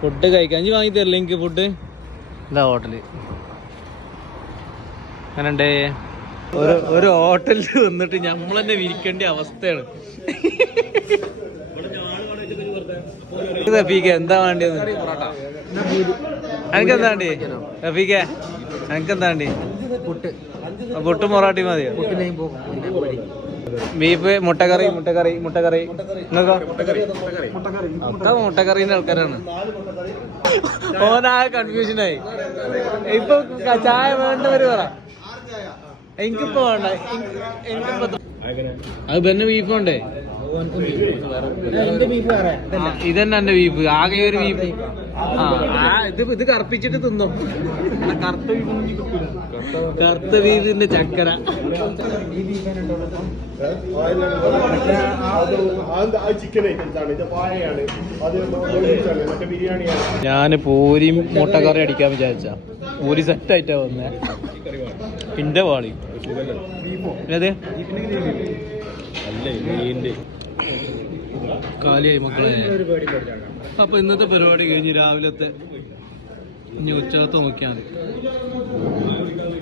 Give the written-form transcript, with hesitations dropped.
Food കഴിക്കാൻ ഇനി വാങ്ങി തരില്ല എനിക്ക് ഫുഡ്. ഇതാ ഹോട്ടല്. അങ്ങനെയുണ്ടേ ഒരു ഹോട്ടലിൽ വന്നിട്ട് നമ്മൾ തന്നെ വിരിക്കേണ്ട അവസ്ഥയാണ്. റഫീഖ എന്താ വേണ്ടിയത്? എനിക്കെന്താ വേണ്ടി റഫീഖ? എനിക്കെന്താ വേണ്ടി? പുട്ടും പൊറാട്ടി മതിയോ? ബീഫ്, മുട്ടക്കറി. നിങ്ങൾക്കോ? ഒക്കെ മുട്ടക്കറീന്റെ ആൾക്കാരാണ്. ഓനാകെ കൺഫ്യൂഷനായി. ഇപ്പൊ ചായ വേണ്ടവര് പറ. എനിക്കിപ്പോ വേണ്ട. അത് പിന്നെ ബീഫുണ്ടേ. ഇതന്നെ എന്റെ ബീഫ്. ആകെ ഒരു ബീഫ്. ഇത് കറുപ്പിച്ചിട്ട് തിന്നും. കറുത്ത ബീഫിന്റെ ചക്കര. ഞാന് പൂരിയും മുട്ടക്കറി അടിക്കാൻ വിചാരിച്ച പൂരി സെറ്റായിട്ടാ വന്നേ. പിന്നെ വാളി അതെ കാലിയായി മക്കളെ. അപ്പൊ ഇന്നത്തെ പരിപാടി കഴിഞ്ഞ് രാവിലത്തെ ഇനി ഉച്ചകത്ത് നോക്കിയാൽ മതി.